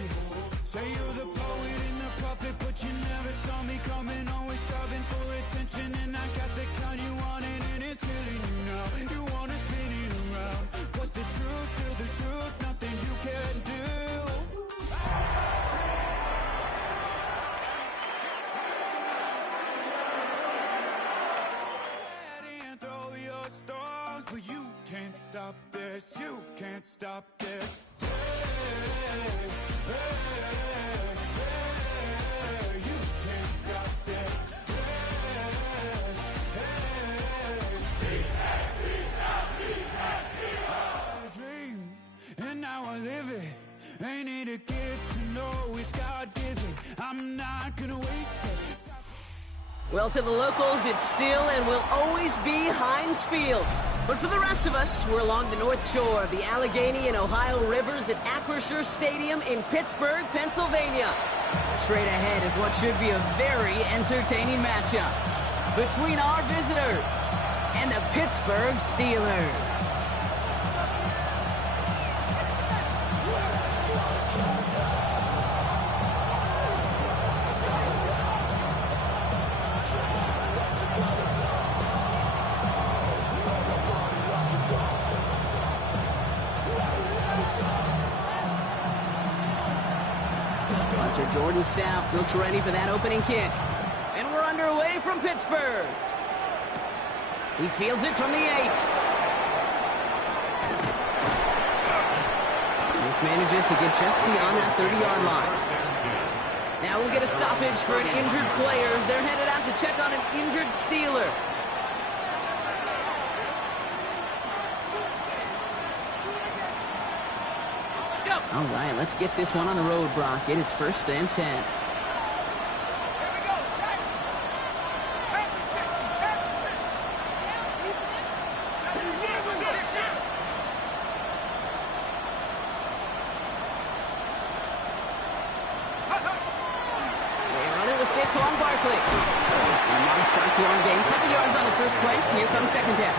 pages. Say you're the poet and the prophet, but you never saw me coming. Always starving for attention, and I got the kind you wanted, and it's killing you now. You wanna spin it around, but the truth's still the truth. Nothing you can do. Throw your stones, but you can't stop this. You can't stop this. You can't stop this. I dream, and now I live it. Ain't it a gift to know it's God-given? I'm not gonna waste it. Well, to the locals, it's still and will always be Heinz Field. But for the rest of us, we're along the north shore of the Allegheny and Ohio rivers at Acrisure Stadium in Pittsburgh, Pennsylvania. Straight ahead is what should be a very entertaining matchup between our visitors and the Pittsburgh Steelers. Jordan Sapp looks ready for that opening kick. And we're underway from Pittsburgh. He fields it from the 8. This manages to get just beyond that 30-yard line. Now we'll get a stoppage for an injured player as they're headed out to check on an injured Steeler. All right, let's get this one on the road, Brock. It is 1st and 10. They run it with Saquon Barkley. And now starts the long game. Couple yards on the first play. Here comes second down.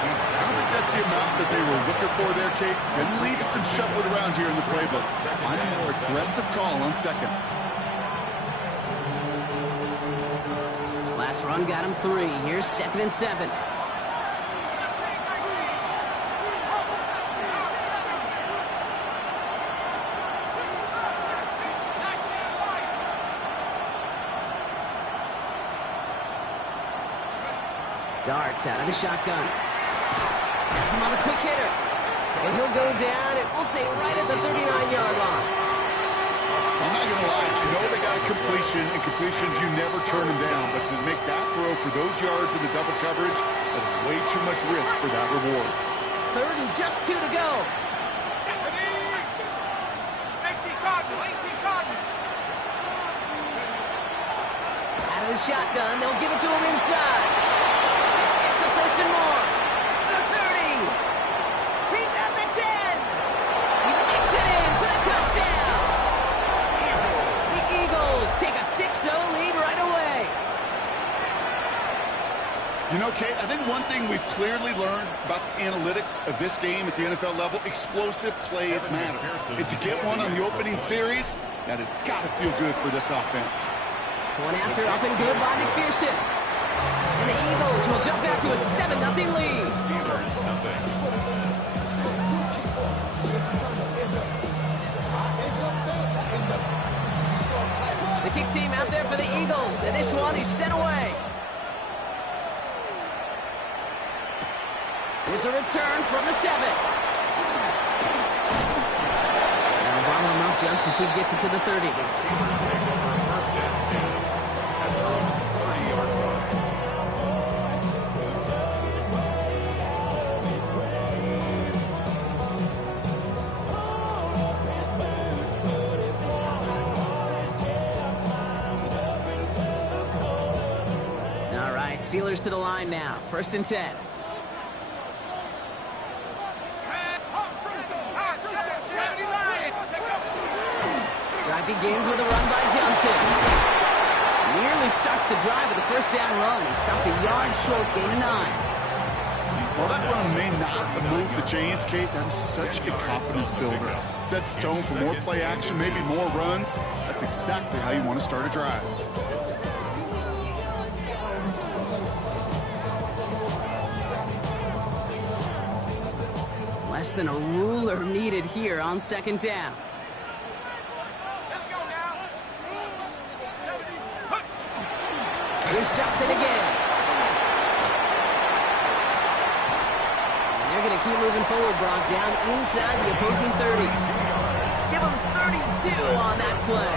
I don't think that's the amount that they were looking for there, Kate. Going to lead to some shuffling around here in the playbook. I'm a more aggressive call on second. Last run got him 3. Here's 2nd and 7. Darts out of the shotgun. Has him on the quick hitter. And he'll go down, and we'll say right at the 39-yard line. I'm not going to lie. I know they got a completion, and completions, you never turn them down. But to make that throw for those yards in the double coverage, that is way too much risk for that reward. 3rd and just 2 to go. Out of the shotgun, they'll give it to him inside. This gets the 1st and more. The 30. He's at the 10. He makes it in for the touchdown. The Eagles take a 6-0 lead right away. You know, Kate, I think one thing we've clearly learned about the analytics of this game at the NFL level, explosive plays matter. And to get one on the opening series, that has got to feel good for this offense. One after up and good by McPherson. And the Eagles will jump out to a 7-0 lead. The kick team out there for the Eagles, and this one is sent away. It's a return from the 7. Now bottle him up just as he gets it to the 30. Steelers to the line now. 1st and 10. Drive begins with a run by Johnson. Nearly starts the drive with the 1st down run. He stopped a yard short, gain of 9. While that run may not have moved the chains, Kate, that is such a confidence builder. Sets the tone for more play action, maybe more runs. That's exactly how you want to start a drive. Less than a ruler needed here on second down. Here's Johnson again. And they're going to keep moving forward, Brock, down inside the opposing 30. Give them 32 on that play.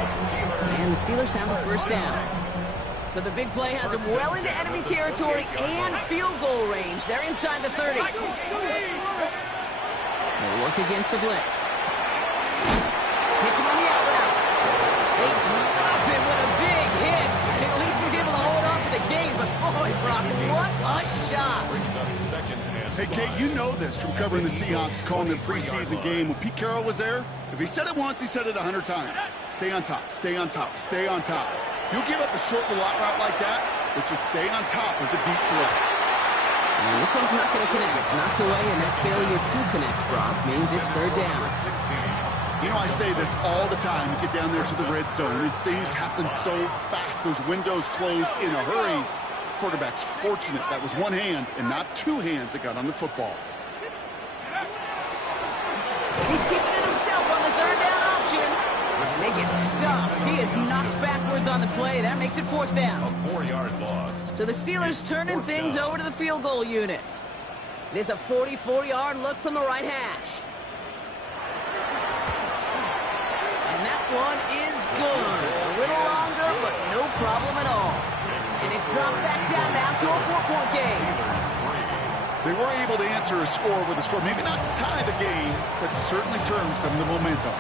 And the Steelers have a first down. So the big play has them well into enemy territory and field goal range. They're inside the 30. They'll work against the blitz. Hits him on the out route. They drop him with a big hit. At least he's able to hold on for the game, but boy, Brock, what a shot. Hey, Kate, you know this from covering the Seahawks, calling the preseason game. When Pete Carroll was there, if he said it once, he said it 100 times. Stay on top, stay on top, stay on top. You'll give up a short little out route like that, but just stay on top of the deep throw. And this one's not going to connect. It's knocked away, and that failure to connect, Brock, means it's third down. You know, I say this all the time. You get down there to the red zone, and things happen so fast. Those windows close in a hurry. Quarterback's fortunate that was one hand and not two hands that got on the football. He's keeping it himself on the third down option. And they get stuffed. He is knocked backwards on the play. That makes it fourth down. A 4-yard loss. So the Steelers turning things over to the field goal unit. There's a 44-yard look from the right hash. And that one is good. A little longer, but no problem at all. And it's dropped back down now to a 4-point game. They were able to answer a score with a score. Maybe not to tie the game, but to certainly turn some of the momentum.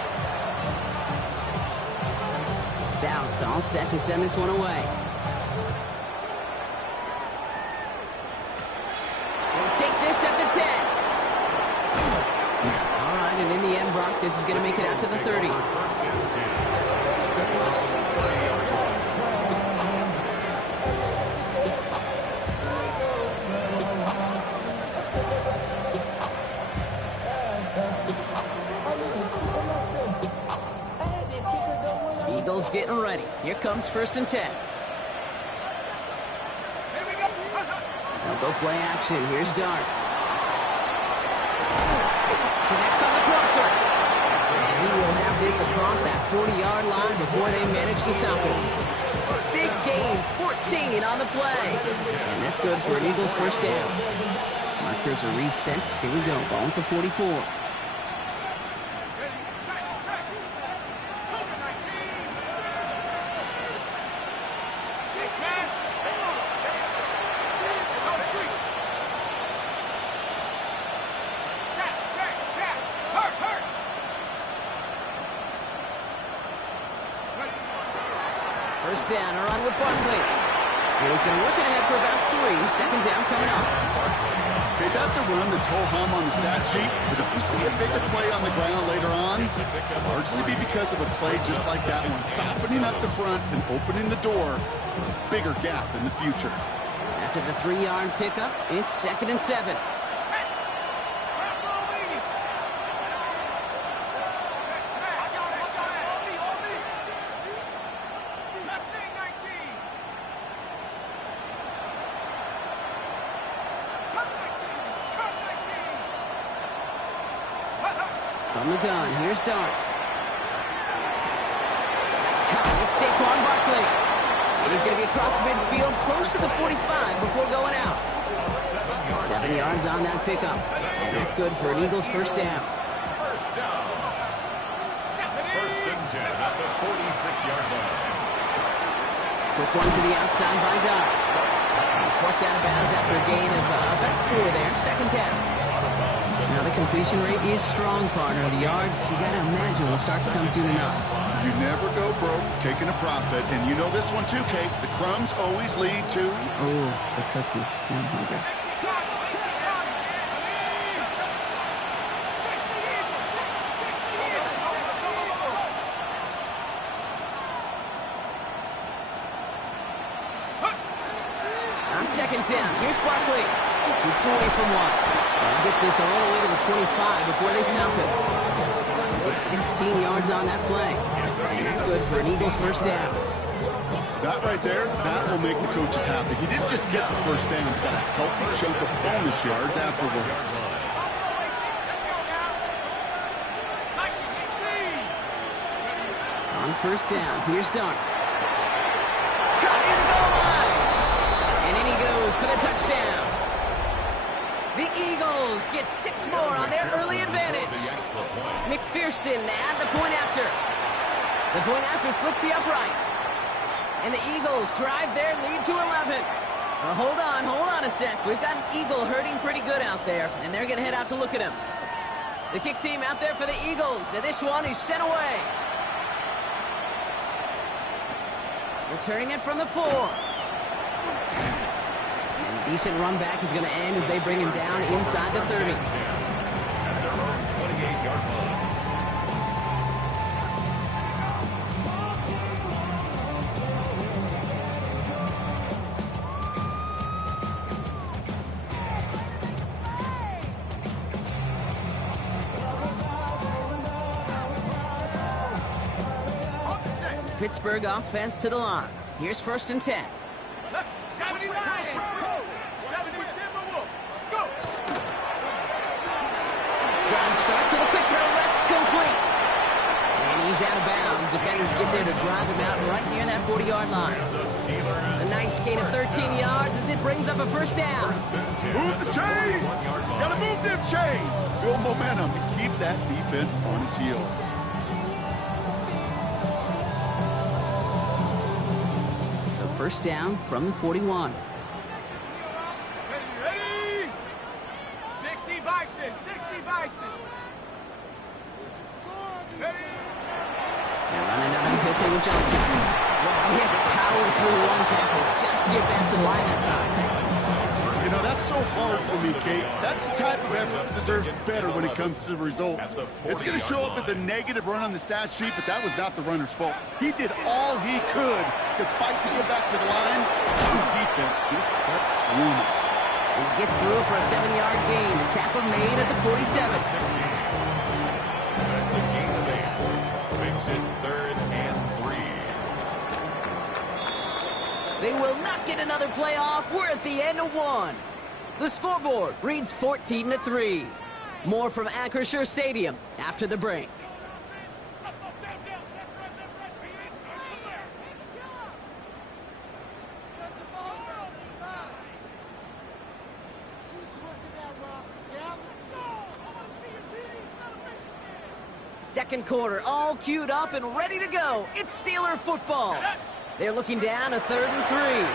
Stout all set to send this one away. Let's take this at the 10. All right, and in the end, Brock, this is going to make it out to the 30. Eagles getting ready. Here comes first and 10. They'll go play action. Here's Dart. Connects on the crosser. And he will have this across that 40-yard line before they manage to stop him. Big gain, 14 on the play. And that's good for an Eagles first down. Markers are reset. Here we go. Ball at the 44. First down, a run with Barkley. He's going to work it ahead for about 3. Second down coming up. Okay, that's a run that's ho-hum on the stat sheet, but if you see a bigger play on the ground later on, it'll largely be because of a play just like that one, softening up the front and opening the door for a bigger gap in the future. After the 3-yard pickup, it's second and 7. From the gun, here's Dart. That's caught. It's Saquon Barkley. And he's going to be across midfield, close to the 45 before going out. 7 yards on that pickup. And that's good for an Eagles first down. First and 10 at the 46-yard line. Quick one to the outside by Dart. He's forced out of bounds after a gain of about 4 there. Second down. Now the completion rate is strong, partner. The yards, you got to imagine, will start to come soon enough. You never go broke taking a profit, and you know this one too, Kate. The crumbs always lead to... Oh, the cookie. I'm hungry. On second down, here's Barkley. Keeps away from one. And gets this all the way to the 25 before they stop him. It's 16 yards on that play. And that's good for an Eagles first down. That right there, that will make the coaches happy. He didn't just get the first down, but a healthy chunk of bonus yards afterwards. On first down, here's Dart. Caught near the goal line. And in he goes for the touchdown. The Eagles get 6 more on their early advantage. McPherson at the point after. The point after splits the uprights. And the Eagles drive their lead to 11. Hold on a sec. We've got an Eagle hurting pretty good out there, and they're going to head out to look at him. The kick team out there for the Eagles, and this one is sent away. Returning it from the 4. And a decent run back is going to end as they bring him down inside the 30. At their own 28-yard line. Pittsburgh offense to the line. Here's first and 10. Drive start to the quick throw left, complete. And he's out of bounds. Defenders get there to drive him out right near that 40-yard line. A nice gain of 13 yards as it brings up a first down. Move the chains! Gotta move them chains! Build momentum and keep that defense on its heels. First down from the 41. Ready? 60 Bison, 60 Bison. Ready? They're running out of pistol with Johnson. Wow, he had to power through one tackle just to get back to the line that time. You know, that's so hard for me, Kate. That's the type of effort that deserves better when it comes to the results. It's going to show up as a negative run on the stat sheet, but that was not the runner's fault. He did all he could to fight to get back to the line. His defense just kept swooning. And he gets through for a 7-yard gain. The tackle made at the 47. That's a gain of 8. Makes it 3rd and 3. They will not get another play off. We're at the end of 1. The scoreboard reads 14-3. More from Acrisure Stadium after the break. Second quarter, all queued up and ready to go. It's Steeler football. They're looking down a 3rd and 3.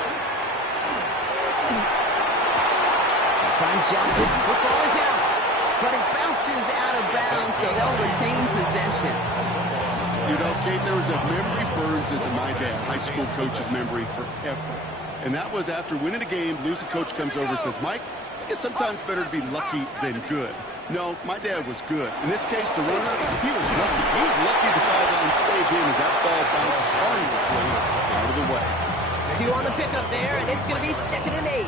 Find Johnson. Football is out. But it bounces out of bounds, so they'll retain possession. You know, Kate, there was a memory burns into my dad, high school coach's memory forever. And that was after winning the game, losing coach comes over and says, Mike, I guess sometimes better to be lucky than good. No, my dad was good. In this case, the runner, he was lucky. He was lucky the sideline saved him as that ball bounces harmlessly out of the way. 2 on the pickup there, and it's going to be 2nd and 8.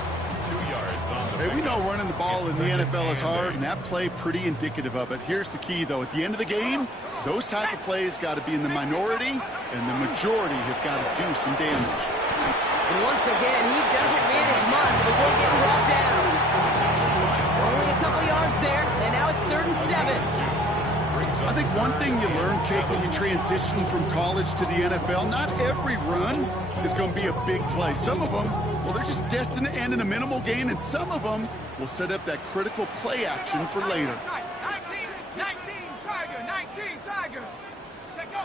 2 yards on the Hey, we know running the ball in the NFL is hard, and that play pretty indicative of it. Here's the key, though. At the end of the game, those type of plays got to be in the minority, and the majority have got to do some damage. And once again, he doesn't manage much before getting brought down. Only a couple yards there, and now it's 3rd and 7. I think one thing you learn, Kate, when you transition from college to the NFL, not every run is going to be a big play. Some of them, well, they're just destined to end in a minimal gain, and some of them will set up that critical play action for later. 19, Tiger, 19, Tiger. Take go.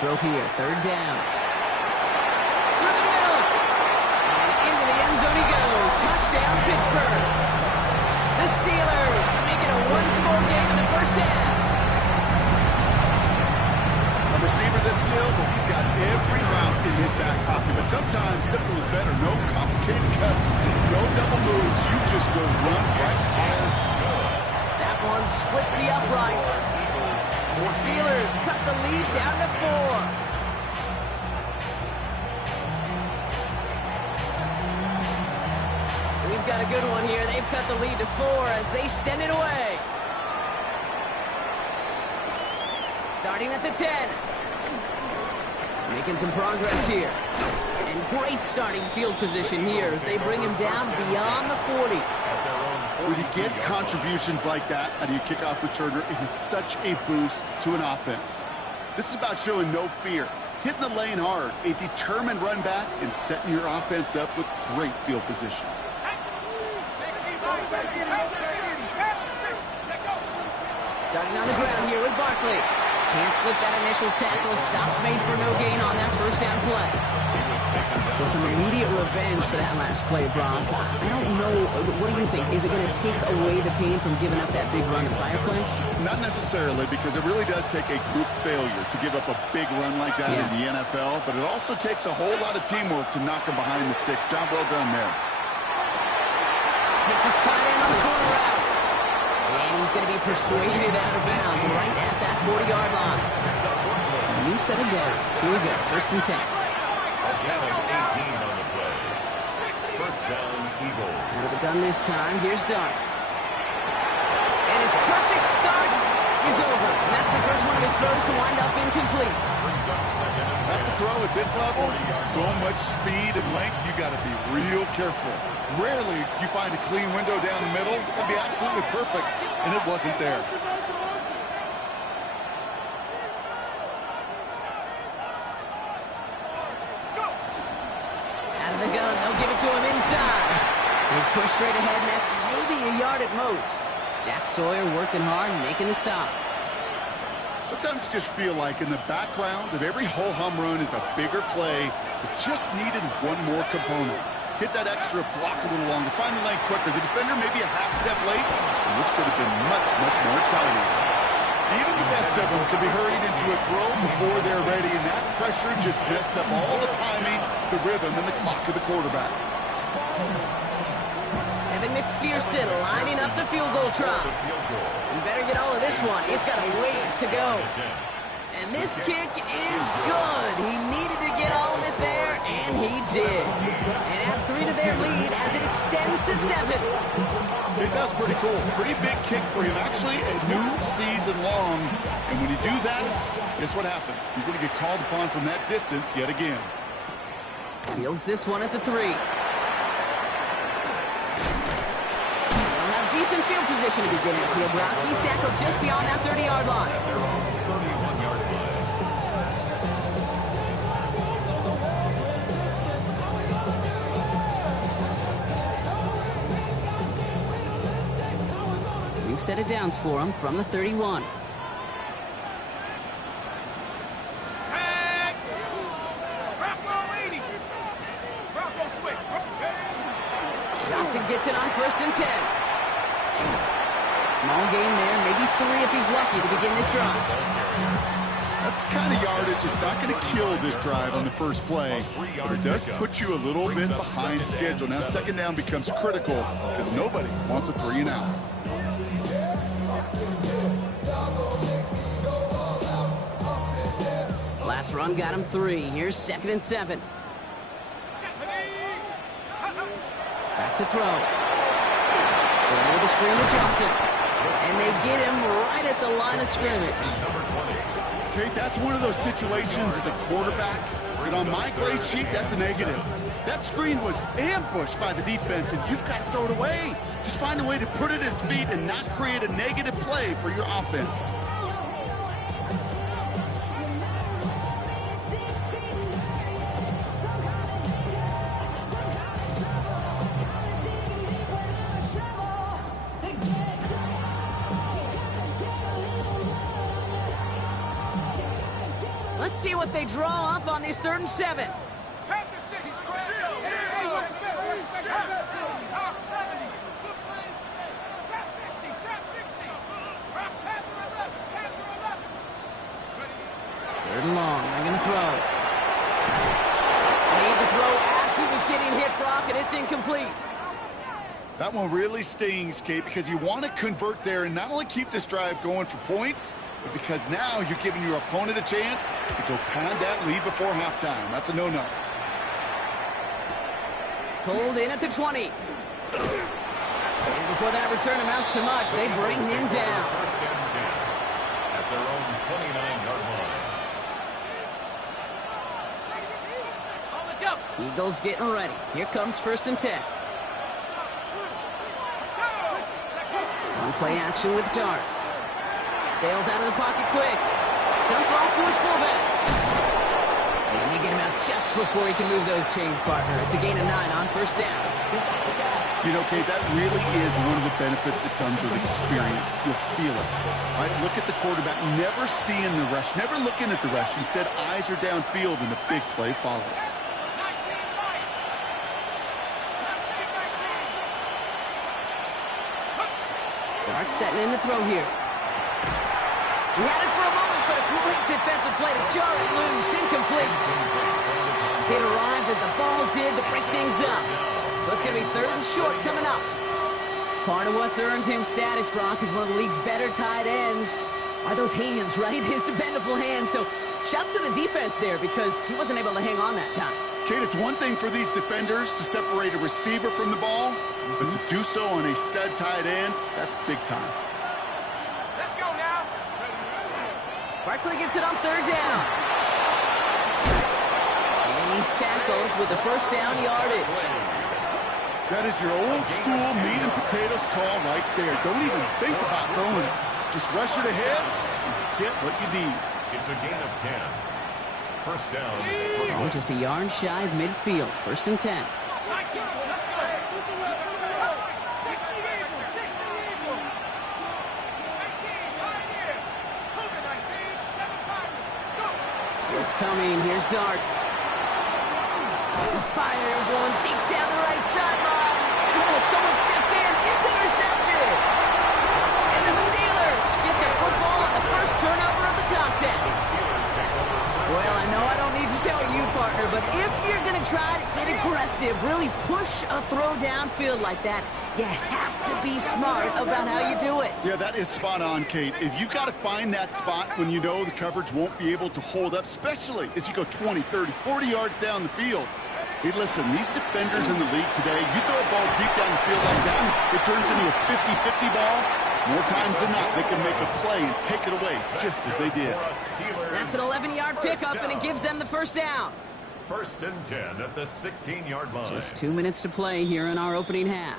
Throw here, 3rd down. Through the middle. And into the end zone he goes. Touchdown, Pittsburgh. The Steelers make it a 1-score game in the first half. A receiver this skilled, well, he's got every route in his back pocket. But sometimes simple is better. No complicated cuts, no double moves. You just go run right at it. That one splits the uprights. And the Steelers cut the lead down to 4. We've got a good one here. They've cut the lead to 4 as they send it away. Starting at the 10. Making some progress here. And great starting field position here as they bring him down beyond the 40. When you get contributions like that out of your kickoff returner, it is such a boost to an offense. This is about showing no fear, hitting the lane hard, a determined run back, and setting your offense up with great field position. Starting on the ground here with Barkley. Can't slip that initial tackle. Stops made for no gain on that first down play. So some immediate revenge for that last play, Brock. I don't know. What do you think? Is it going to take away the pain from giving up that big run the prior play? Not necessarily, because it really does take a group failure to give up a big run like that in the NFL, but it also takes a whole lot of teamwork to knock him behind the sticks. Job well done there. Hits his tight end on the corner route. And he's going to be persuaded out of bounds right at that 40-yard line. So a new set of downs. Here we go. First and 10. Again, 18 on the play. First down, Eagles. Out of the gun this time. Here's Dart. And his perfect start is over. And that's the first one of his throws to wind up incomplete. Brings up second. That's a throw at this level. So much speed and length, you got to be real careful. Rarely do you find a clean window down the middle. It would be absolutely perfect, and it wasn't there. Out of the gun, they'll give it to him inside. He's pushed straight ahead, and that's maybe a yard at most. Jack Sawyer working hard, making the stop. Sometimes you just feel like in the background of every ho-hum run is a bigger play that just needed one more component. Hit that extra block a little longer, find the lane quicker. The defender maybe a half step late, and this could have been much, much more exciting. Even the best of them could be hurried into a throw before they're ready, and that pressure just messed up all the timing, the rhythm, and the clock of the quarterback. Evan McPherson lining up the field goal try. You better get all of this one. It's got a ways to go. And this kick is good. He needed to get all of it there, and he did. And add 3 to their lead as it extends to 7. I think that's pretty cool. Pretty big kick for him. Actually, a new season long. And when you do that, guess what happens? You're going to get called upon from that distance yet again. Fields this one at the 3. They'll have decent field position to begin with here, Brock. He's tackled just beyond that 30-yard line. 31-yard line. New set of downs for him from the 31. Tag! Bravo 80! Bravo switch! Johnson gets it on first and 10. Small gain there, maybe 3 if he's lucky to begin this drive. That's kind of yardage. It's not going to kill this drive on the first play, but it does put you a little bit behind schedule. Now second down becomes critical because nobody wants a 3 and out. Last run got him 3. Here's second and 7. Back to throw. Over the screen to Johnson. And they get him right at the line of scrimmage. Okay, that's one of those situations as a quarterback that on my grade sheet, that's a negative. That screen was ambushed by the defense, and you've got to throw it away. Just find a way to put it at his feet and not create a negative play for your offense. Let's see what they draw up on this 3rd and 7. Third and long. They're going to throw. Made the throw as he was getting hit, Brock, and it's incomplete. That one really stings, Kate, because you want to convert there and not only keep this drive going for points, but because now you're giving your opponent a chance to go pad that lead before halftime. That's a no-no. Pulled in at the 20. And before that return amounts to much, they bring him down. First and 10 at their own 29-yard line. Eagles getting ready. Here comes first and 10. On play action with Dart. Bails out of the pocket quick. Dump off to his fullback. And they get him out just before he can move those chains, partner. It's a gain of 9 on first down. You know, Kate, that really is one of the benefits that comes with experience. You'll feel it. All right, look at the quarterback, never seeing the rush, never looking at the rush. Instead, eyes are downfield, and the big play follows. Dart setting in the throw here. He had it for a moment, but a great defensive play to jar it loose. Incomplete. It arrived as the ball did to break things up. So it's going to be third and short coming up. Part of what's earned him status, Brock, is one of the league's better tight ends. Are those hands, right? His dependable hands. So shouts to the defense there because he wasn't able to hang on that time. Kate, it's one thing for these defenders to separate a receiver from the ball, but to do so on a stud tight end, that's big time. Let's go now. Barkley gets it on third down. And he's tackled with the first down yardage. That is your old school meat and potatoes call right there. Don't even think about throwing it. Just rush it ahead and get what you need. It's a gain of 10. First down. Oh, just a yard shy of midfield. First and 10. It's coming. Here's Dart. The fires one deep down the right sideline. Oh, someone stepped in. It's intercepted. And the Steelers get the football on the first turnover of the contest. Well, I know I don't need to tell you, partner, but if you're going to try to get aggressive, really push a throw downfield like that, you have to be smart about how you do it. Yeah, that is spot on, Kate. If you've got to find that spot when you know the coverage won't be able to hold up, especially as you go 20, 30, 40 yards down the field. Hey, listen, these defenders in the league today, you throw a ball deep down the field like that, it turns into a 50-50 ball. More times than not, they can make a play and take it away, just as they did. That's an 11-yard pickup, and it gives them the first down. First and 10 at the 16-yard line. Just 2 minutes to play here in our opening half.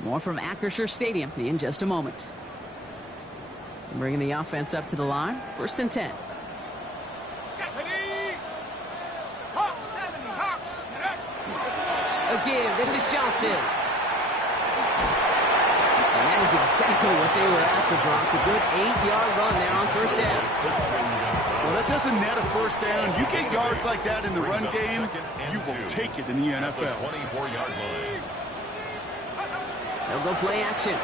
More from Acrisure Stadium in just a moment. Bringing the offense up to the line. First and 10. A give. This is Johnson. And that is exactly what they were after, Brock. A good 8-yard run there on first down. Well, that doesn't net a first down. You get yards like that in the run game, you will take it in the NFL. 24-yard line. They'll go play action.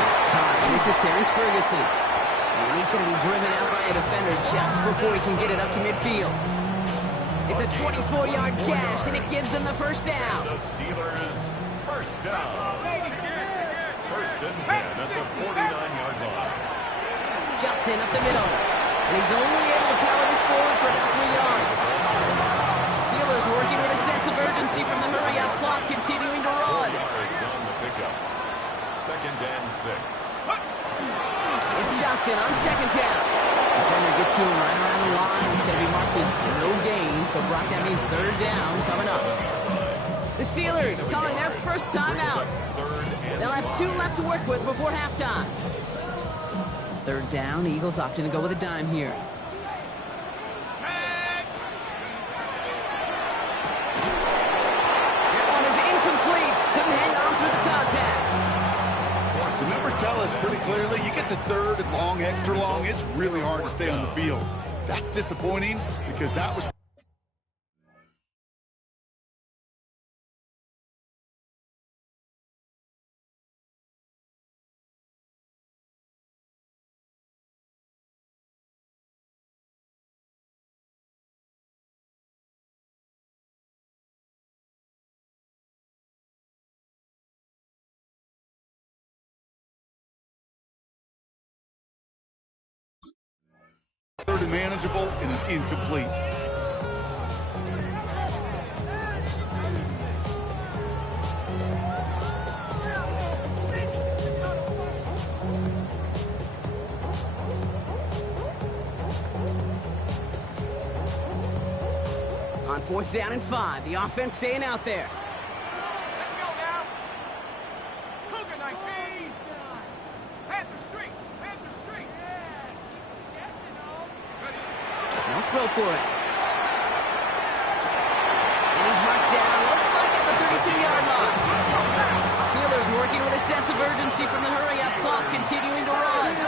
It's caught. This is Terrence Ferguson. And he's going to be driven out by a defender just before he can get it up to midfield. It's a 24-yard gash, and it gives them the first down. The Steelers, first down. First and 10 at the 49-yard line. Johnson up the middle. And he's only able to power this forward for about 3 yards. Steelers working with a sense of urgency from the hurry-up clock, continuing to 4 run. yards on the pickup. Second and 6. It's Johnson on second down. Defender gets to him right around the line. It's going to be marked as no gain. So, Brock, that means third down coming up. The Steelers calling their first timeout. They'll have 2 left to work with before halftime. Third down, Eagles opting to go with a dime here. That one is incomplete. Couldn't hang on through the contact. The numbers tell us pretty clearly, you get to third and long, extra long, it's really hard to stay on the field. That's disappointing because that was... third and manageable and incomplete. On 4th down and 5, the offense staying out there. Let's go now. Cougar 19. Panther Street. Panther Street. Yes, you know. They'll throw for it. And he's marked down. Looks like at the 32-yard line. Steelers working with a sense of urgency from the hurry-up clock, continuing to run.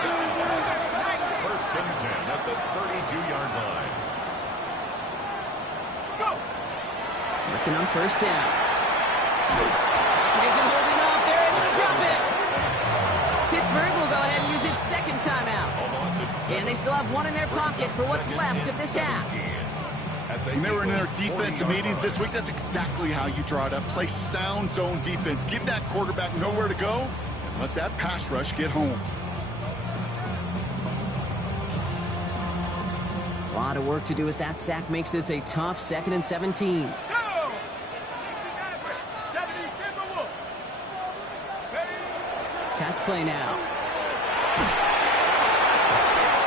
1st and 10 at the 32-yard line. Working on 1st down. It isn't holding up. They're able to drop it. Pittsburgh will go ahead and use its 2nd timeout. And they still have one in their pocket for what's left of this half. When they were in their defensive meetings this week, that's exactly how you draw it up. Play sound zone defense. Give that quarterback nowhere to go, and let that pass rush get home. A lot of work to do as that sack makes this a tough 2nd and 17. Pass play now.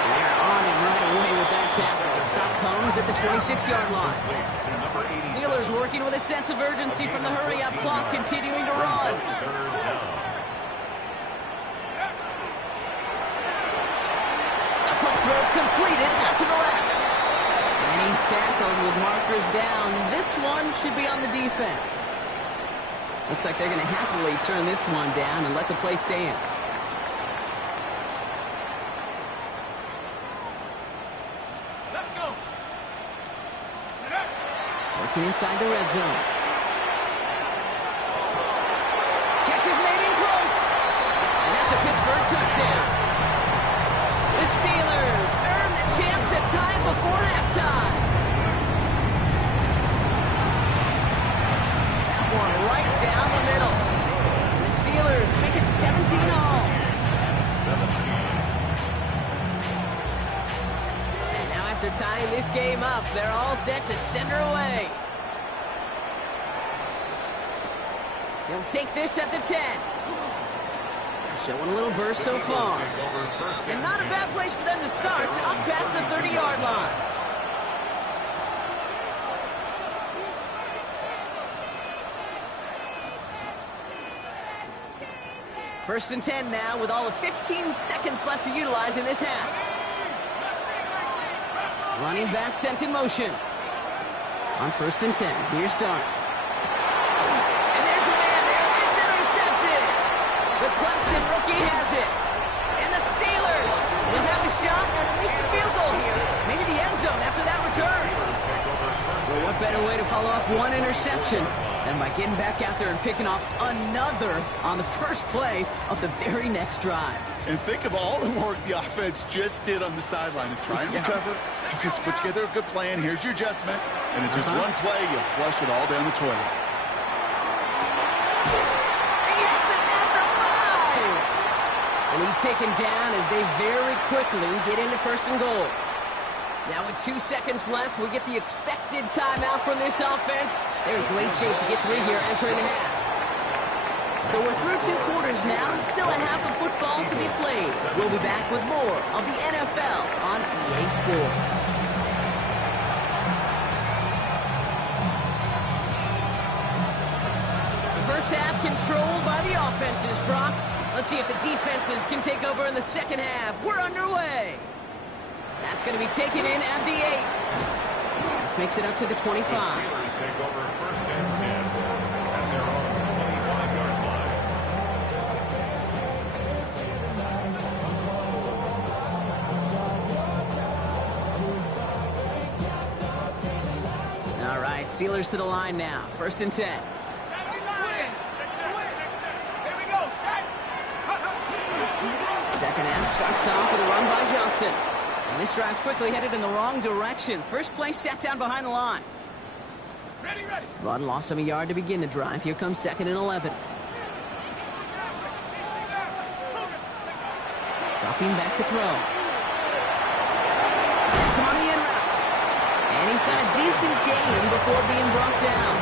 And they're on him right away with that tackle. Stop comes at the 26-yard line. Steelers working with a sense of urgency from the hurry-up clock, continuing to run. A quick throw completed out to the left. And he's tackled with markers down. This one should be on the defense. Looks like they're going to happily turn this one down and let the play stand. Let's go. Working inside the red zone. Catch is made in close. And that's a Pittsburgh touchdown. The Steelers earn the chance to tie before halftime. Right down the middle. And the Steelers make it 17-all. 17. Now after tying this game up, they're all set to send her away. They'll take this at the 10. Showing a little burst so far. And not a bad place for them to start, up past the 30-yard line. First and 10 now with all of 15 seconds left to utilize in this half. Running back sent in motion. On 1st and 10, here's Dart. And there's a man there. It's intercepted. The Clemson rookie has it. And the Steelers will have a shot at least a field goal here. Maybe the end zone after that return. So what better way to follow up one interception than by getting back out there and picking off another on the first play of the very next drive. And think of all the work the offense just did on the sideline to try and recover. You can put together a good plan. Here's your adjustment. And in just one play, you flush it all down the toilet. He has it at the 5! And he's taken down as they very quickly get into 1st and goal. Now with 2 seconds left, we get the expected timeout from this offense. They're in great shape to get 3 here entering the half. So we're through 2 quarters now, still a half of football to be played. We'll be back with more of the NFL on EA Sports. The first half controlled by the offenses, Brock. Let's see if the defenses can take over in the second half. We're underway. That's going to be taken in at the 8. This makes it up to the 25. The Steelers take over 1st and 10 at their own 25-yard line. All right, Steelers to the line now. 1st and 10. Second half starts off with a run by Johnson. And this drive's quickly headed in the wrong direction. First play sat down behind the line. Ready. Run lost him a yard to begin the drive. Here comes 2nd and 11. Dropping back to throw. It's on the in route. And he's got a decent gain before being brought down.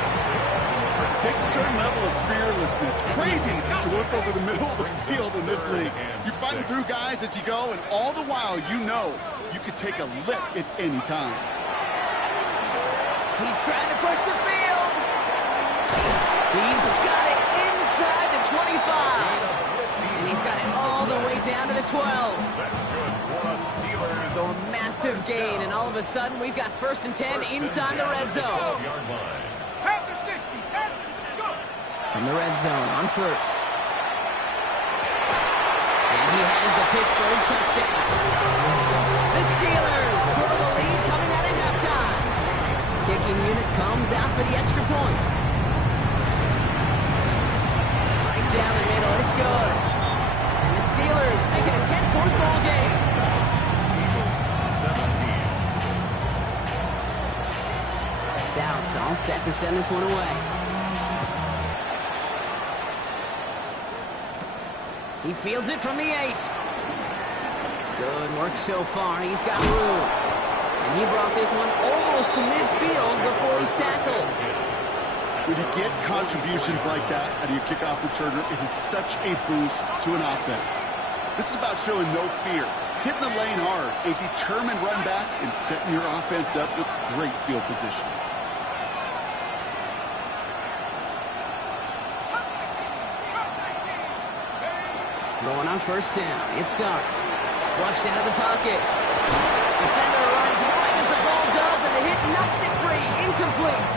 It takes a certain level of fearlessness, craziness to work over the middle of the field in this league. You're fighting through guys as you go, and all the while you know you could take a lick at any time. He's trying to push the field. He's got it inside the 25. And he's got it all the way down to the 12. That's good for the Steelers. So a massive gain, and all of a sudden, we've got 1st and 10 inside the red zone. 12-yard line. At the 60. At the 60. Go. From the red zone on 1st. And he has the Pittsburgh touchdown. The Steelers grow the lead coming out of halftime. Kicking unit comes out for the extra point. Right down the middle, it's good. And the Steelers make it a 10-point ball game. Eagles 17. Stout all set to send this one away. He fields it from the 8. Good work so far. He's got room. And he brought this one almost to midfield before he's tackled. When you get contributions like that out of your kickoff returner, it is such a boost to an offense. This is about showing no fear, hitting the lane hard, a determined run back, and setting your offense up with great field position. Going on 1st down. It starts. Flushed out of the pocket. Defender runs right as the ball does, and the hit knocks it free. Incomplete.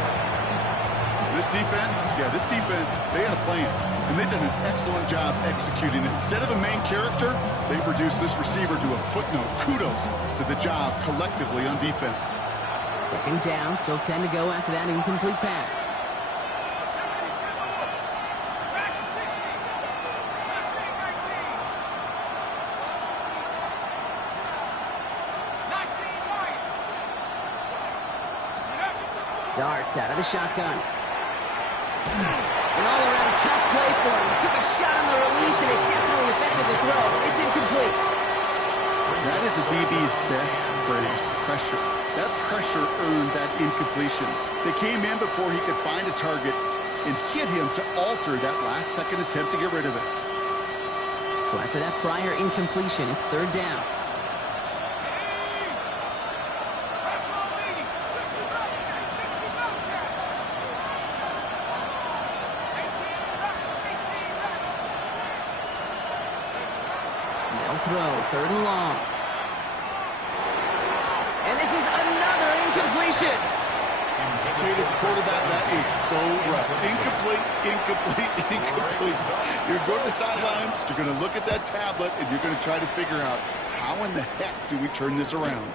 This defense, they had a plan, and they've done an excellent job executing it. Instead of a main character, they've reduced this receiver to a footnote. Kudos to the job collectively on defense. 2nd down, still 10 to go after that incomplete pass. Darts out of the shotgun. An all-around tough play for him. He took a shot on the release, and it definitely affected the throw. It's incomplete. That is a DB's best friend, pressure. That pressure earned that incompletion. They came in before he could find a target and hit him to alter that last-second attempt to get rid of it. So after that prior incompletion, it's 3rd down. Throw, 3rd and long. And this is another incompletion. Kate, as a quarterback, that is so rough. Incomplete. You're going to the sidelines, you're going to look at that tablet, and you're going to try to figure out, how in the heck do we turn this around?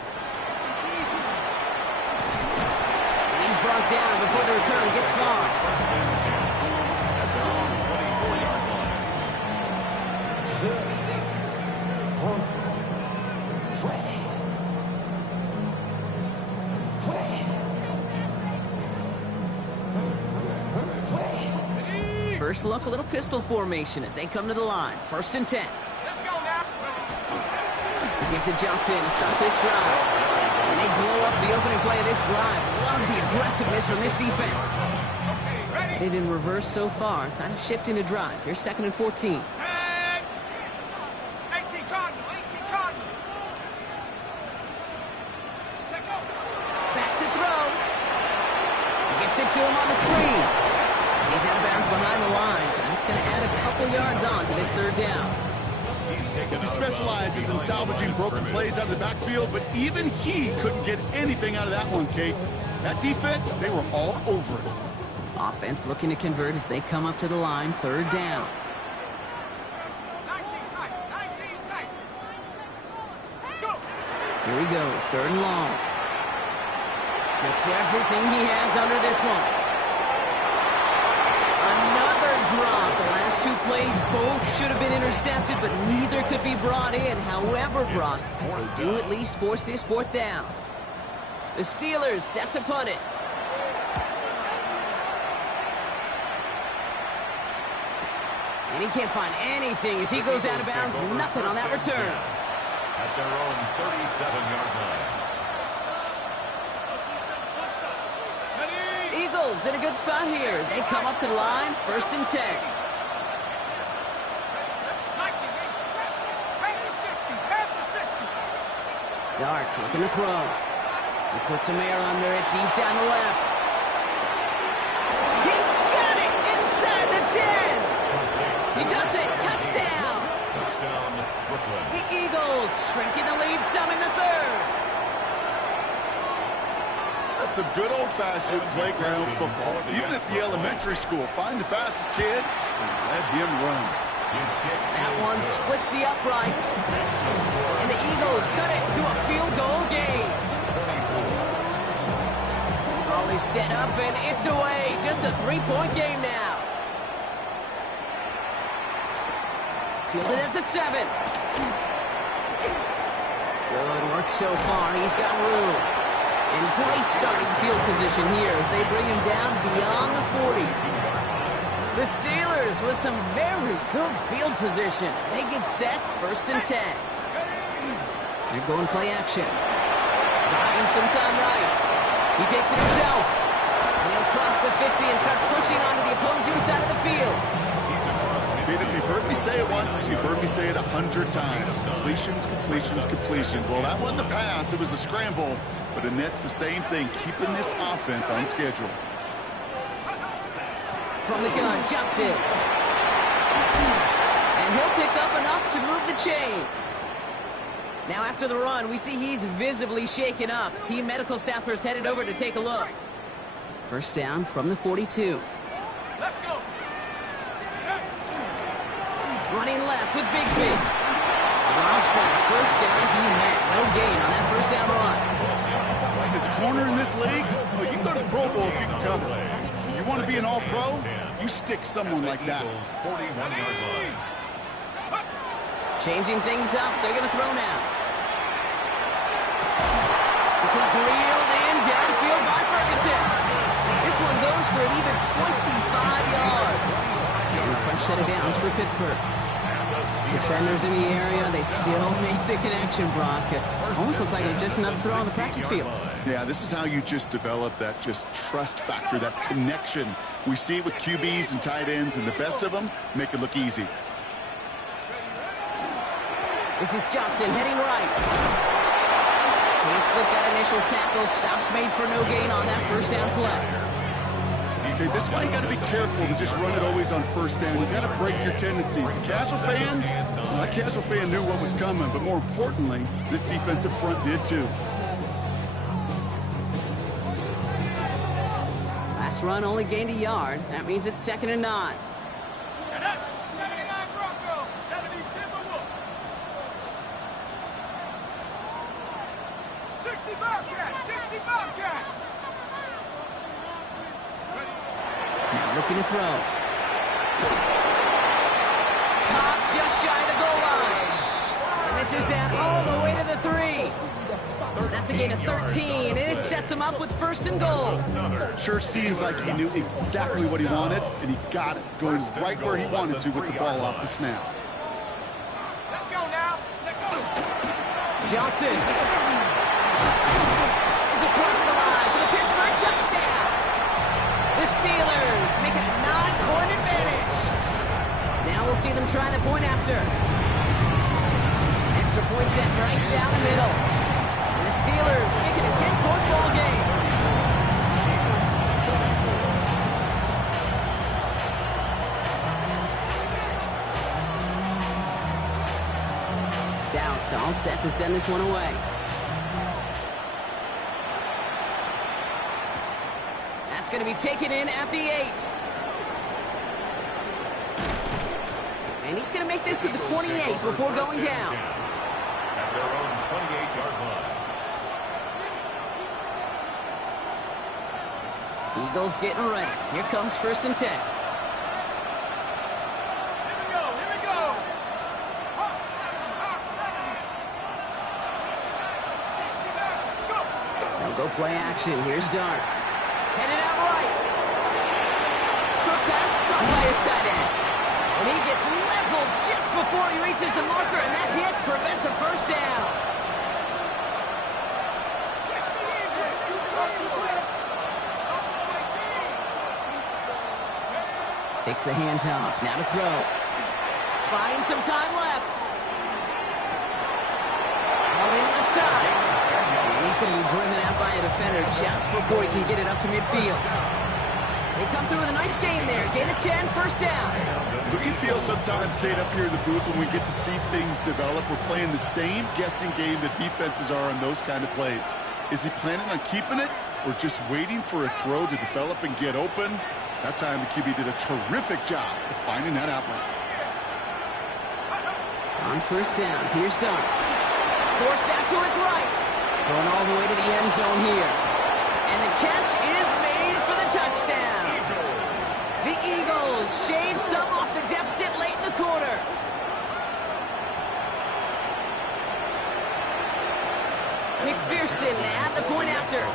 And he's brought down before the return gets far. At their own 24-yard line. First look, a little pistol formation as they come to the line. 1st and 10. Let's go now. Get to Johnson to start this drive. And they blow up the opening play of this drive. Love the aggressiveness from this defense. Okay, ready? Headed in reverse so far. Time to shift into drive. Here's 2nd and 14. 18 Cardinal. 18 Cardinal. Check out. Back to throw. Gets it to him on the screen. He's out of bounds behind the lines, and that's going to add a couple yards on to this 3rd down. He specializes in salvaging broken plays out of the backfield, but even he couldn't get anything out of that one, Kate. That defense, they were all over it. Offense looking to convert as they come up to the line. 3rd down. 19 tight. 19 tight. Go. Here he goes. 3rd and long. Gets everything he has under this one. Another drop. The last 2 plays both should have been intercepted, but neither could be brought in. However, Brock, they do at least force this 4th down. The Steelers set to punt it. And he can't find anything as he goes out of bounds. Nothing on that return. At their own 37-yard line. Eagles in a good spot here as they come up to the line. 1st and 10. Darts looking to throw. He puts some air under it, deep down the left. He's got it inside the 10. He does it. Touchdown. Touchdown, Brooklyn. The Eagles shrinking the lead some in the third. That's some good old-fashioned playground football. Even at the elementary school, find the fastest kid and let him run. That one splits the uprights. And the Eagles cut it to a field goal game. Ball is set up and it's away. Just a 3-point game now. Fielded at the 7. Good work so far. He's got room. And great starting field position here as they bring him down beyond the 40. The Steelers with some very good field position as they get set, 1st and 10. They're going play action. Buying some time right. He takes it himself. And he'll cross the 50 and start pushing onto the opposing side of the field. If you've heard me say it once, you've heard me say it 100 times. Completions, completions, completions. Well, that wasn't a pass. It was a scramble. But it nets the same thing, keeping this offense on schedule. From the gun, Johnson. And he'll pick up enough to move the chains. Now after the run, we see he's visibly shaken up. Team medical staffers headed over to take a look. 1st down from the 42. Let's go. Running left with Bigsby. Rob for the 1st down he met. No gain on that 1st down run. As a corner in this league, well, you can go to the Pro Bowl if you can cover. You want to be an all-pro? You stick someone like that. 41-yard line. Changing things up. They're going to throw now. This one's reeled in downfield by Ferguson. This one goes for an even 25 yards. And a fresh set of downs for Pittsburgh. Defenders in the area, they still make the connection, Brock. It almost looked like it's just another throw on the practice field. Yeah, this is how you just develop that just trust factor, that connection. We see it with QBs and tight ends, and the best of them make it look easy. This is Johnson heading right. Can't slip that initial tackle. Stops made for no gain on that 1st down play. Okay, this is why you got to be careful to just run it always on 1st down. You got to break your tendencies. The casual fan, well, that casual fan knew what was coming, but more importantly, this defensive front did too. Last run only gained a yard. That means it's 2nd and 9. 79 Broncos, 70 Timberwolves. 60 Bobcat, 60 Bobcat. Now looking to throw. Caught just shy of the goal lines. And this is down all the way to the 3. That's a gain of 13, and it sets him up with 1st and goal. Sure seems like he knew exactly what he wanted, and he got it, going right where he wanted to with the ball off the snap. Let's go now. Let's go. Johnson is across the line for the Pittsburgh touchdown. The Steelers make it a 9-point advantage. Now we'll see them try the point after. Extra point set right down the middle. And the Steelers make it a 10-point ball game. Stout all set to send this one away. That's going to be taken in at the 8. And he's going to make this to the 28 before going down. At their own 28-yard line. Eagles getting ready. Here comes 1st and 10. Here we go, here we go. Hawk 7, Hawk 7. 60 back, go. They'll go play action. Here's Dart. Headed out right. Short pass caught by his tight end. And he gets leveled just before he reaches the marker, and that hit prevents a 1st down. Takes the handoff. Now to throw. Buying some time left. On the left side. And he He's going to be driven out by a defender just before he can get it up to midfield. They come through with a nice gain there. Gain of 10, first down. Do you feel sometimes, Kate, up here in the booth when we get to see things develop, we're playing the same guessing game the defenses are on those kind of plays? Is he planning on keeping it or just waiting for a throw to develop and get open? That time the QB did a terrific job of finding that outlet. On first down, here's Dart. Forced out to his right. Going all the way to the end zone here. And the catch is made for the touchdown. The Eagles shave some off the deficit late in the quarter. McPherson at the point after.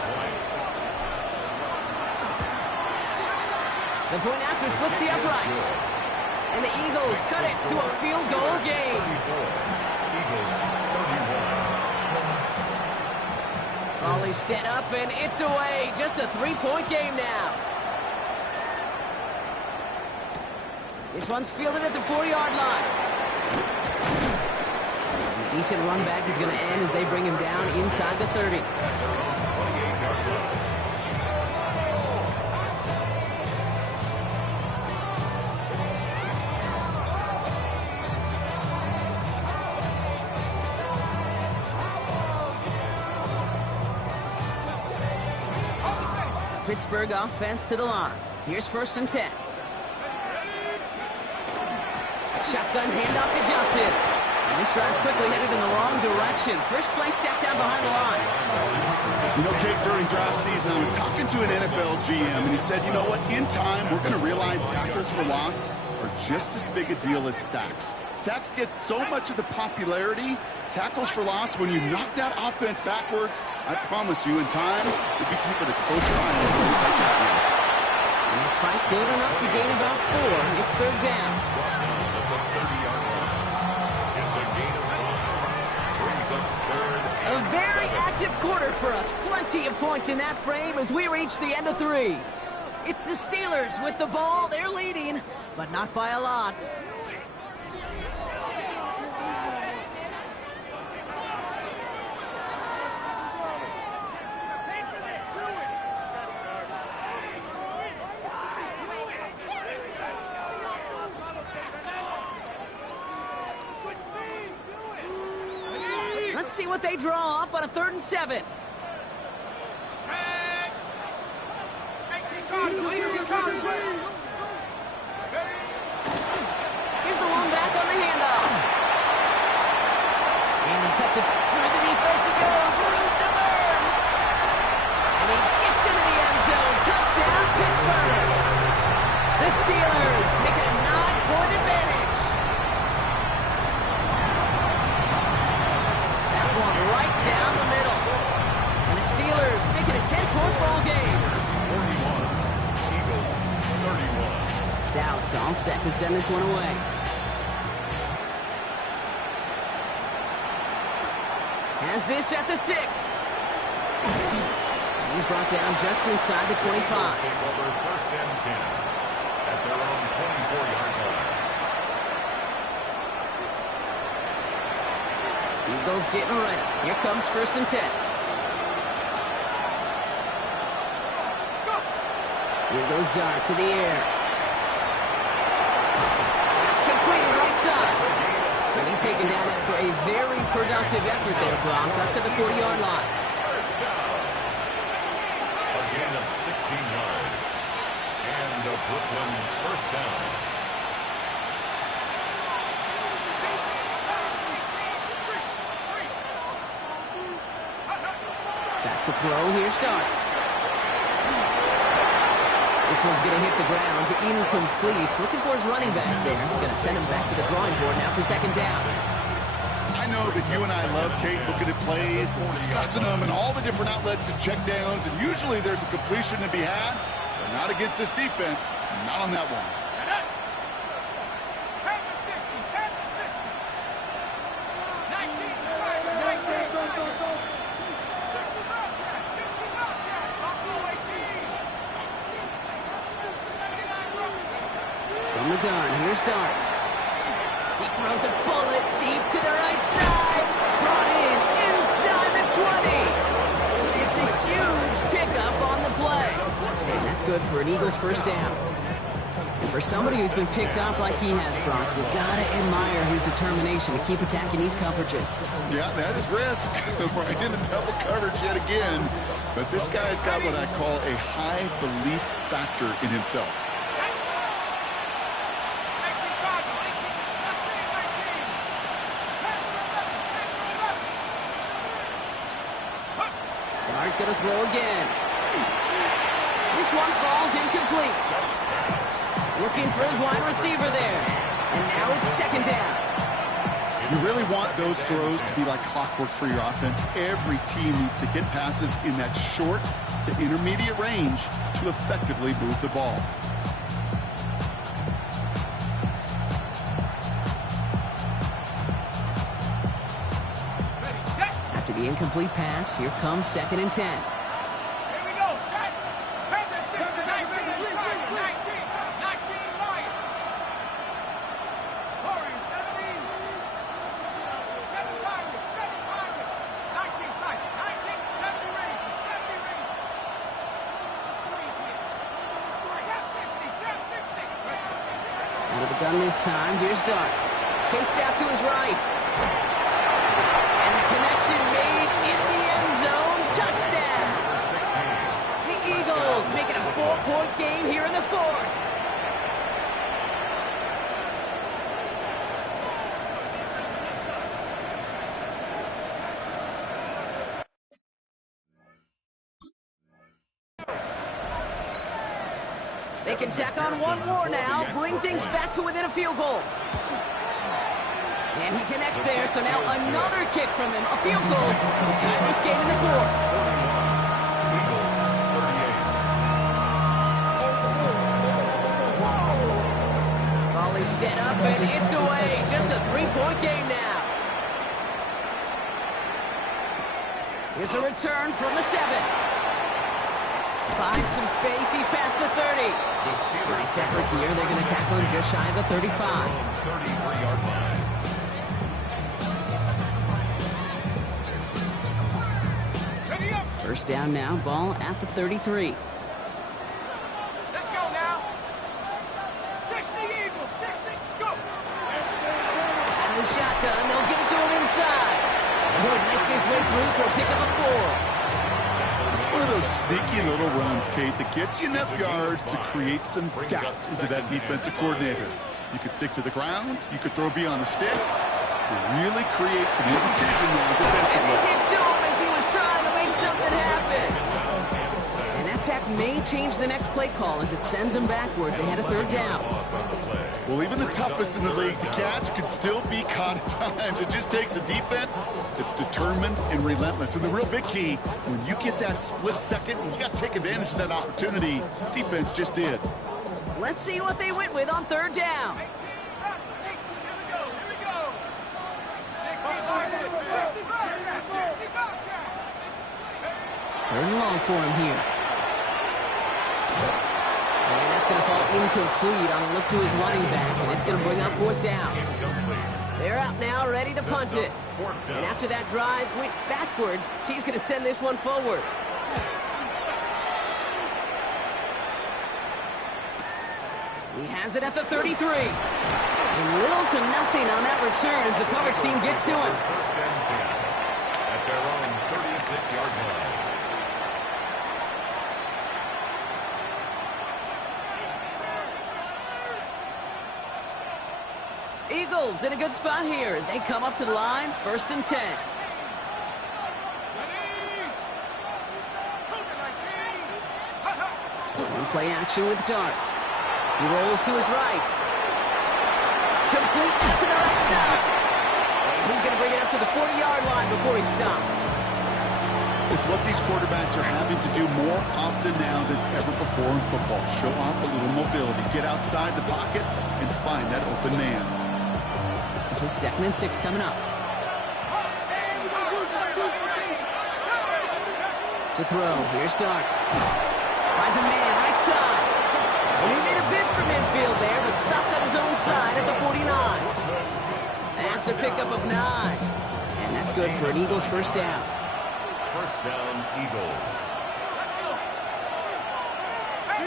The point after splits the upright. And the Eagles cut it to a field goal game. Eagles 31. Volley set up and it's away. Just a 3-point game now. This one's fielded at the 4-yard line. A decent run back is going to end as they bring him down inside the 30. Pittsburgh offense to the line. Here's first and 10. Shotgun handoff to Johnson. And this drive's quickly headed in the wrong direction. First play set down behind the line. You know, Kate, during draft season, I was talking to an NFL GM, and he said, you know what, in time, we're going to realize tackles for loss are just as big a deal as sacks. Sacks get so much of the popularity. Tackles for loss, when you knock that offense backwards, I promise you, in time, we'll be keeping a closer eye on plays like that one. And this fight good enough to gain about 4. It's third down. A very active quarter for us. Plenty of points in that frame as we reach the end of 3. It's the Steelers with the ball. They're leading, but not by a lot. Let's see what they draw up on a 3rd and 7. Here's the one back on the handoff. And he cuts it through the defense. He goes, room to burn. And he gets into the end zone. Touchdown, Pittsburgh. The Steelers make it a 9-point advantage. That one right down the middle. And the Steelers make it a 10-point ball game. 41. Eagles 31. Stout all set to send this one away. Has this at the 6. And he's brought down just inside the 25. Take over first and 10 at their own 24-yard line. Eagles getting ready. Here comes first and 10. Here goes Dart to the air. That's completed right side. And he's taken down after a very productive effort there, Brock, up to the 40-yard line. First down. A gain of 16 yards. And a Brooklyn first down. Back to throw. Here's Dart. This one's going to hit the ground. Incomplete. He's looking for his running back there. Going to send him back to the drawing board now for second down. I know that you and I love, Kate, looking at plays, discussing them, and all the different outlets and checkdowns, and usually there's a completion to be had, but not against this defense. Not on that one. From the gun, here's Dart. He throws a bullet deep to the right side. Brought in inside the 20. good for an Eagles first down. And for somebody who's been picked off like he has, Brock, you gotta admire his determination to keep attacking these coverages. Yeah, that is risk. Right into double coverage yet again. But this guy's got what I call a high belief factor in himself. Dart gonna throw again. This one falls incomplete. Looking for his wide receiver there. And now it's second down. You really want those throws to be like clockwork for your offense. Every team needs to hit passes in that short to intermediate range to effectively move the ball. After the incomplete pass, here comes 2nd and 10. Here we go, set. Here's a 6 to 19. 19 Lions. Warriors 17. 7 Pirates. 7 Pirates. 19 tight. 19. 70 Rangers. 70 Rangers. Jab 60. Jab 60. Out of the gun this time, here's Dart. Chased out to his right. And the connection made in the end zone. Touchdown. The Eagles make it a 4-point game here in the 4th. They can tack on one more now, bring things back to within a field goal. And he connects there, so now another kick from him, a field goal to tie this game in the 4th. Ball is set up and it's away. Just a 3-point game now. Here's a return from the 7. Finds some space, he's past the 30. Nice effort here, they're going to tackle him just shy of the 35. 33-yard line. First down now, ball at the 33. Let's go now. 60 Eagles. 60. Go. Out of the shotgun, they'll give it to him inside. He'll make his way through for a pickup of 4. It's one of those sneaky little runs, Kate, that gets you enough yards to create some doubt into that defensive coordinator. You could stick to the ground. You could throw beyond the sticks. Really create some indecision now defensively. And they get to him as he was trying to make something happen. And that sack may change the next play call as it sends him backwards. They had a 3rd down. Well, even the toughest in the league to catch could still be caught at times. It just takes a defense that's determined and relentless. And the real big key, when you get that split second, you got to take advantage of that opportunity. Defense just did. Let's see what they went with on 3rd down. 18. Here we go. Here we go. 60 Bobcat. 3rd and long for him here. And that's going to fall incomplete on a look to his running back, and it's going to bring up 4th down. They're out now, ready to punt it. And after that drive went backwards, he's going to send this one forward. He has it at the 33. And little to nothing on that return as the coverage team gets to him. First and 10 at their own 36-yard line. Eagles in a good spot here as they come up to the line, 1st and 10. Play action with Dart. He rolls to his right. Complete to the right side. And he's going to bring it up to the 40-yard line before he stops. It's what these quarterbacks are having to do more often now than ever before in football. Show off a little mobility. Get outside the pocket and find that open man. This is 2nd and 6 coming up. To throw. Here's Dart. Finds a man right side. And he made a bid for midfield there, but stopped on his own side at the 49. That's a pickup of 9. And that's good for an Eagles first down. First down, Eagles.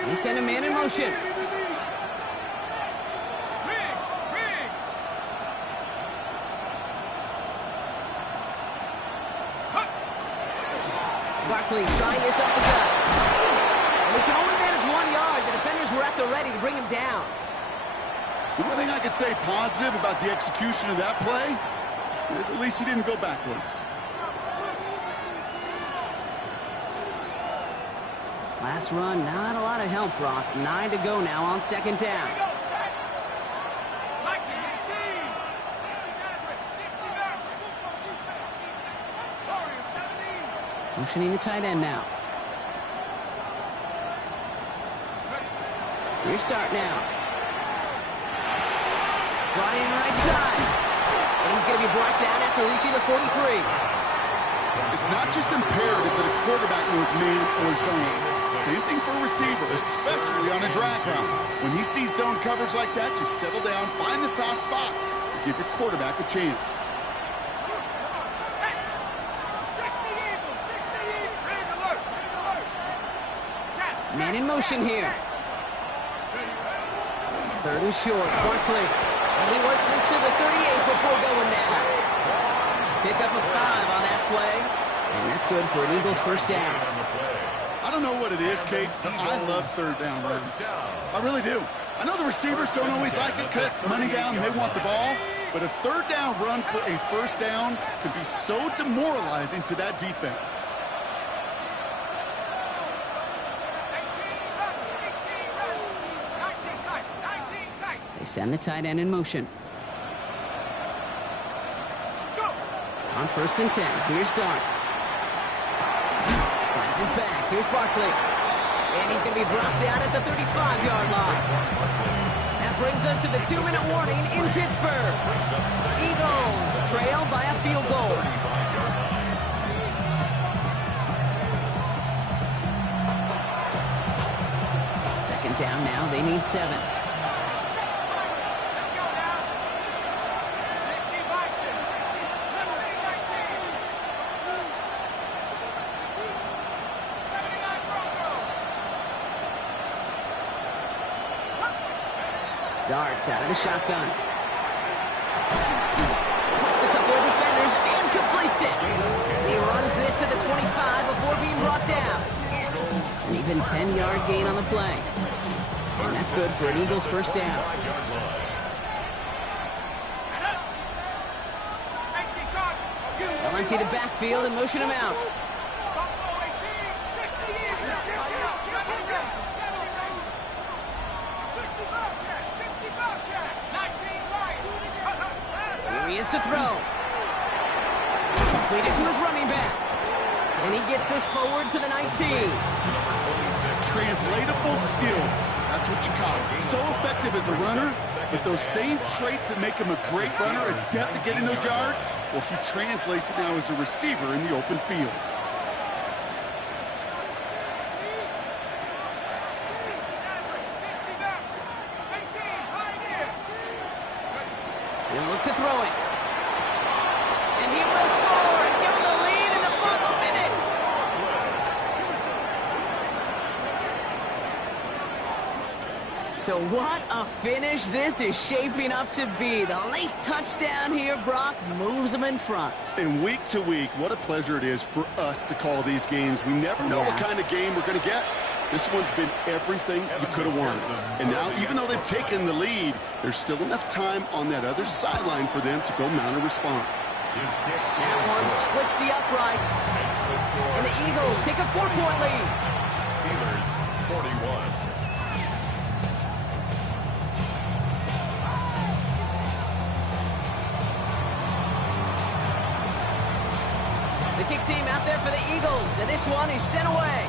They send a man in motion. Barkley trying this up the gut. And he can only manage 1 yard. The defenders were at the ready to bring him down. The one thing I could say positive about the execution of that play is at least he didn't go backwards. Last run, not a lot of help, Brock. 9 to go now on second down. Motioning the tight end now. Your start now. Brought in right side. And he's going to be brought down after reaching the 43. It's not just imperative that a quarterback knows man or zone. Same thing for a receiver, especially on a drag route. When he sees zone coverage like that, just settle down, find the soft spot, and give your quarterback a chance. Man in motion here. Third and short, Barkley. And he works this to the 38 before going down. Pick up a 5 on that play. And that's good for an Eagles first down. I don't know what it is, Kate, but I love third down runs. I really do. I know the receivers don't always like it because money down, they want the ball. But a third down run for a first down can be so demoralizing to that defense. They send the tight end in motion. On first and 10, here's Dart. Finds his back, here's Barkley. And he's going to be brought down at the 35-yard line. That brings us to the 2-minute warning in Pittsburgh. Eagles trail by a field goal. Second down now, they need 7. Darts out of the shotgun. Splits a couple of defenders and completes it. He runs this to the 25 before being brought down. An even 10-yard gain on the play. And that's good for an Eagles first down. They'll empty the backfield and motion him out. Here he is to throw. Completed to his running back. And he gets this forward to the 19. Translatable skills. That's what you call it. So effective as a runner, but those same traits that make him a great runner, adept at getting those yards, well, he translates it now as a receiver in the open field. He'll look to throw it. And he will score and give him the lead in the final minute. So what a finish this is shaping up to be. The late touchdown here, Brock, moves them in front. And week to week, what a pleasure it is for us to call these games. We never know what kind of game we're going to get. This one's been everything you could have wanted. And now, even though they've taken the lead, there's still enough time on that other sideline for them to go mount a response. That one splits the uprights. And the Eagles take a 4-point lead. Steelers 41. The kick team out there for the Eagles, and this one is sent away.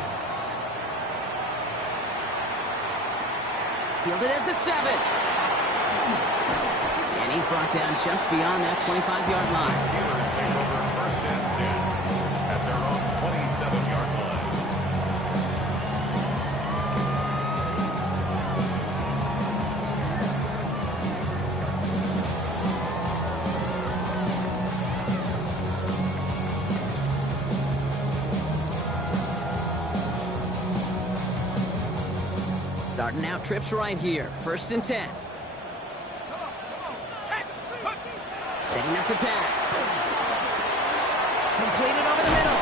Fielded at the 7. And he's brought down just beyond that 25-yard line. Steelers take over first and 10 at their own 27-yard line. Starting out trips right here. 1st and 10. Setting up to pass. Completed over the middle.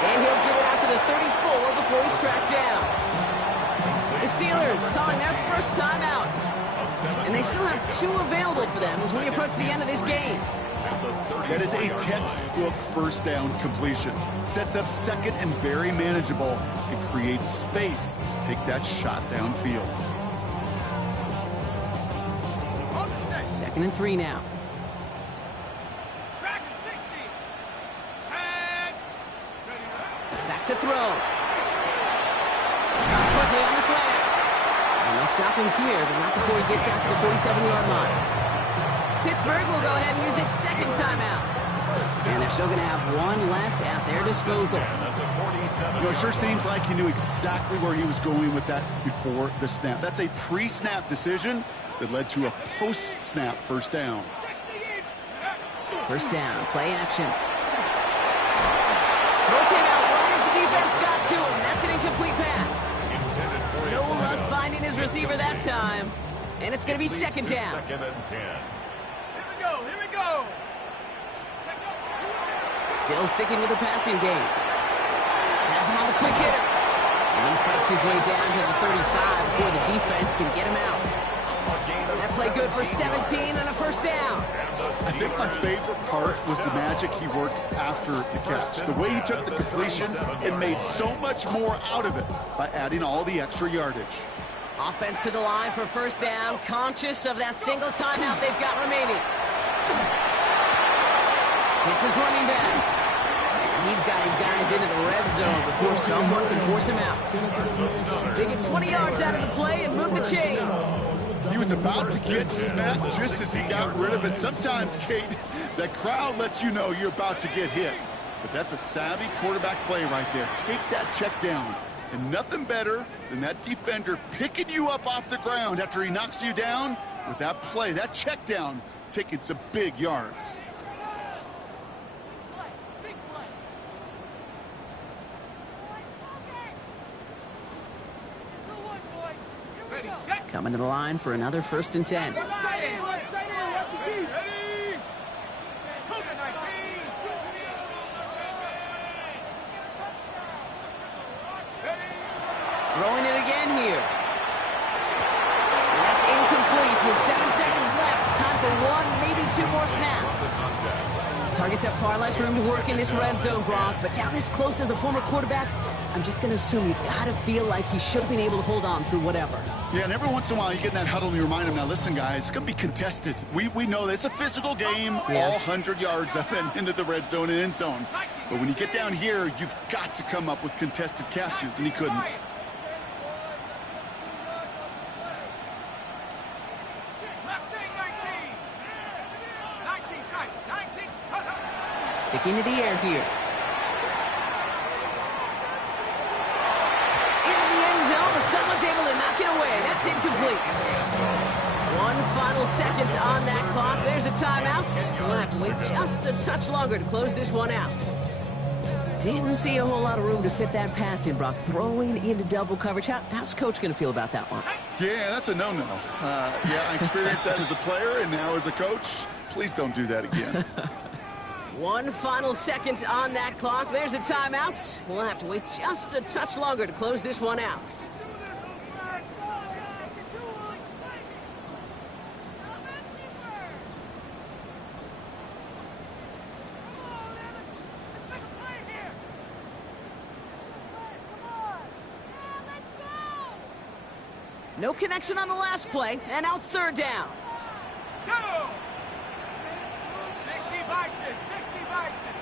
And he'll get it out to the 34 before he's tracked down. The Steelers calling their first timeout. And they still have 2 available for them as we approach the end of this game. That is a textbook first down completion. Sets up second and very manageable and creates space to take that shot downfield. 2nd and 3 now. Back to throw. Quickly on the slant. And they'll stop him here, but not before he gets out to the 47-yard line. Pittsburgh will go ahead and use its 2nd timeout. And they're still going to have 1 left at their disposal. It sure seems like he knew exactly where he was going with that before the snap. That's a pre-snap decision that led to a post-snap first down. First down, play action. Throw came out right as the defense got to him. That's an incomplete pass. No luck finding his receiver that time. And it's going to be 2nd down. 2nd and 10. Here we go. Still sticking with the passing game. Has him on the quick hitter. And he fights his way down to the 35 before the defense can get him out. That play good for 17 and a first down. I think my favorite part was the magic he worked after the catch. The way he took the completion and made so much more out of it by adding all the extra yardage. Offense to the line for first down, conscious of that single timeout they've got remaining. It's his running back. He's got his guys into the red zone before someone can force him out. They get 20 yards out of the play and move the chains. He was about to get smacked just as he got rid of it. Sometimes, Kate, that crowd lets you know you're about to get hit. But that's a savvy quarterback play right there. Take that check down. And nothing better than that defender picking you up off the ground after he knocks you down with that play, that check down, taking some big yards. Coming to the line for another 1st and 10. Throwing it again here. And that's incomplete with 7 seconds left. Time for 1, maybe 2 more snaps. Targets have far less room to work in this red zone, Brock, but down this close as a former quarterback, I'm just going to assume you got to feel like he should have been able to hold on through whatever. Yeah, and every once in a while you get in that huddle and you remind him, now listen, guys, it's going to be contested. We know this. It's a physical game, all 100 yards up and into the red zone and end zone. But when you get down here, you've got to come up with contested catches, and he couldn't. Sticking to the air here. Into the end zone, but someone's able to knock it away. That's incomplete. 1 final second on that clock. There's a timeout. We'll have to wait just a touch longer to close this one out. Didn't see a whole lot of room to fit that pass in, Brock. Throwing into double coverage. How's Coach going to feel about that one? Yeah, that's a no-no. Yeah, I experienced that as a player and now as a coach. Please don't do that again. 1 final second on that clock. There's a timeout. We'll have to wait just a touch longer to close this one out. No connection on the last play, and now it's 3rd down. Go! 60 Bison, 60 Bison.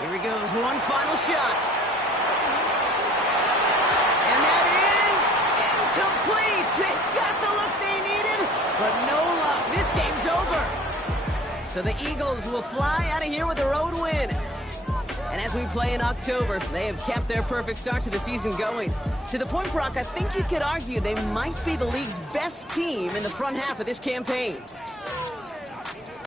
Here he goes, 1 final shot. And that is incomplete. They got the look they needed, but no luck. This game's over. So the Eagles will fly out of here with a road win. And as we play in October, they have kept their perfect start to the season going. To the point, Brock, I think you could argue they might be the league's best team in the front half of this campaign.